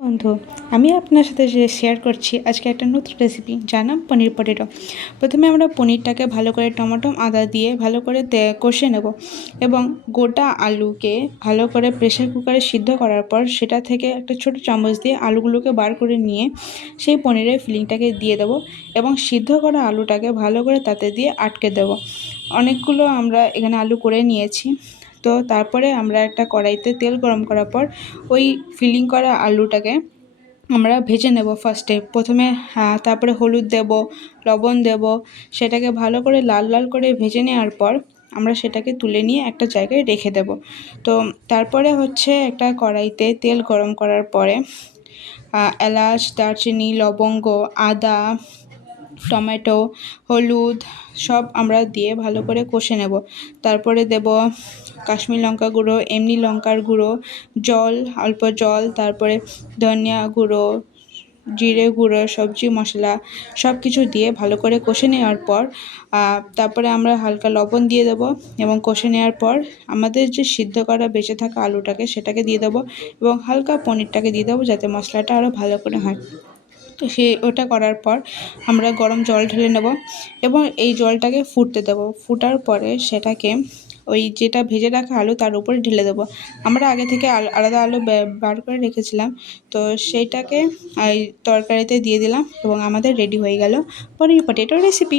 বন্ধু, আমি আপনার সাথে যে শেয়ার করছি আজকে একটা নতুন রেসিপি, যার নাম পনির পটেটো। প্রথমে আমরা পনিরটাকে ভালো করে টমেটো আদা দিয়ে ভালো করে কষে নেব এবং গোটা আলুকে ভালো করে প্রেশার কুকারে সিদ্ধ করার পর সেটা থেকে একটা ছোট চামচ দিয়ে আলুগুলোকে বার করে নিয়ে সেই পনিরের ফিলিংটাকে দিয়ে দেবো এবং সিদ্ধ করা আলুটাকে ভালো করে তাতে দিয়ে আটকে দেবো। অনেকগুলো আমরা এখানে আলু করে নিয়েছি। তো তারপরে আমরা একটা কড়াইতে তেল গরম করার পর ওই ফিলিং করা আলুটাকে আমরা ভেজে নেব ফার্স্টে প্রথমে। তারপরে হলুদ দেব, লবণ দেব, সেটাকে ভালো করে লাল লাল করে ভেজে নেওয়ার পর আমরা সেটাকে তুলে নিয়ে একটা জায়গায় রেখে দেব। তো তারপরে হচ্ছে একটা কড়াইতে তেল গরম করার পরে এলাচ, দারচিনি, লবঙ্গ, আদা, টমেটো, হলুদ সব আমরা দিয়ে ভালো করে কষে নেব। তারপরে দেব কাশ্মীর লঙ্কা গুঁড়ো, এমনি লঙ্কার গুঁড়ো, জল, অল্প জল, তারপরে ধনিয়া গুঁড়ো, জিরে গুঁড়ো, সবজি মশলা সব কিছু দিয়ে ভালো করে কষে নেওয়ার পর তারপরে আমরা হালকা লবণ দিয়ে দেবো এবং কষে নেওয়ার পর আমাদের যে সিদ্ধ করা বেঁচে থাকা আলুটাকে সেটাকে দিয়ে দেবো এবং হালকা পনিরটাকে দিয়ে দেবো যাতে মশলাটা আরও ভালো করে হয়। তো ওটা করার পর আমরা গরম জল ঢেলে নেব এবং এই জলটাকে ফুটতে দেবো। ফুটার পরে সেটাকে ওই যেটা ভেজে রাখা আলু তার উপরে ঢেলে দেবো। আমরা আগে থেকে আলাদা আলু বার করে রেখেছিলাম, তো সেইটাকে এই তরকারিতে দিয়ে দিলাম এবং আমাদের রেডি হয়ে গেল পনির পটেটো রেসিপি।